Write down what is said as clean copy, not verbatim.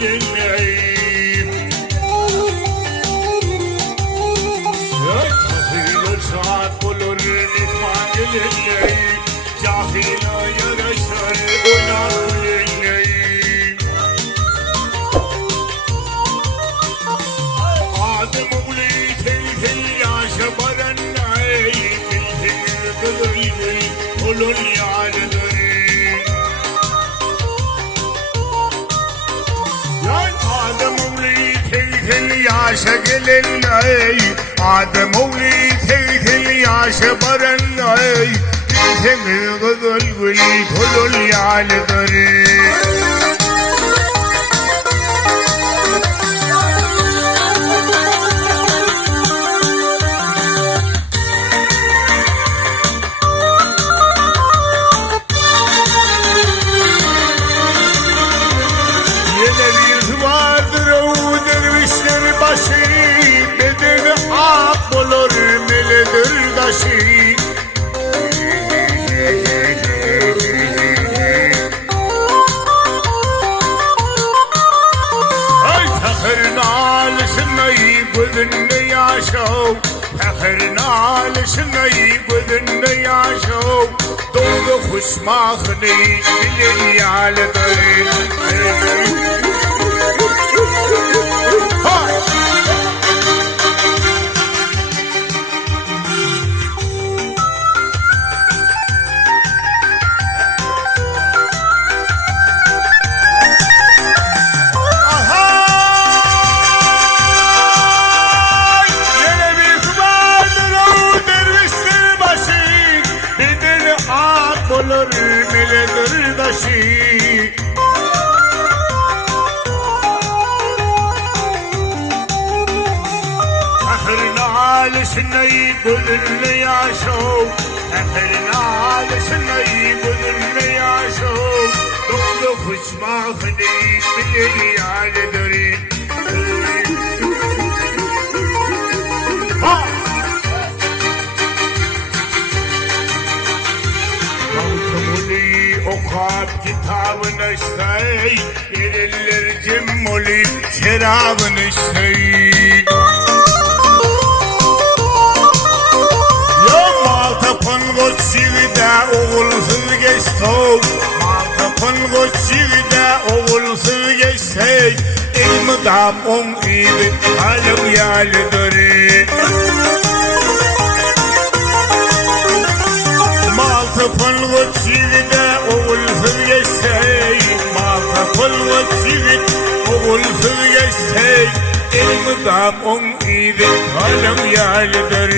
gelin saat olur nifan gelin cahile yaraşır oynar gelin Adem oğlu tel yaşa baranay bildiğin kılıydı olun yâlıdır Adem oğlu tel yaşa gelin Adem oğlu yaşa baranay bildiğin kılıydı olun yâlıdır bedeni ak olur meledir daşı Ay takırın alışını gözünde yaşav Takırın alışını gözünde yaşav Doğdu kuşmağını bilin yalıdır olur meledir daşı Ahırın alışını gözünle yaşav Ahırın alışını gözünle yaşav Doğdu kuşmağını bilir yâlıdır Okap kitabını say, yeriller cemmoli şerabını say. Ya maltapan goçsivida oğulsuz geçtov, maltapan goçsivida oğulsuz geçsey, ilmidam on iyi halim yalıdır. Maltapan goçsivida oğulsuz geçsey, maltapan goçsivida oğulsuz geçsey, ilmidam on iyi halim yalıdır.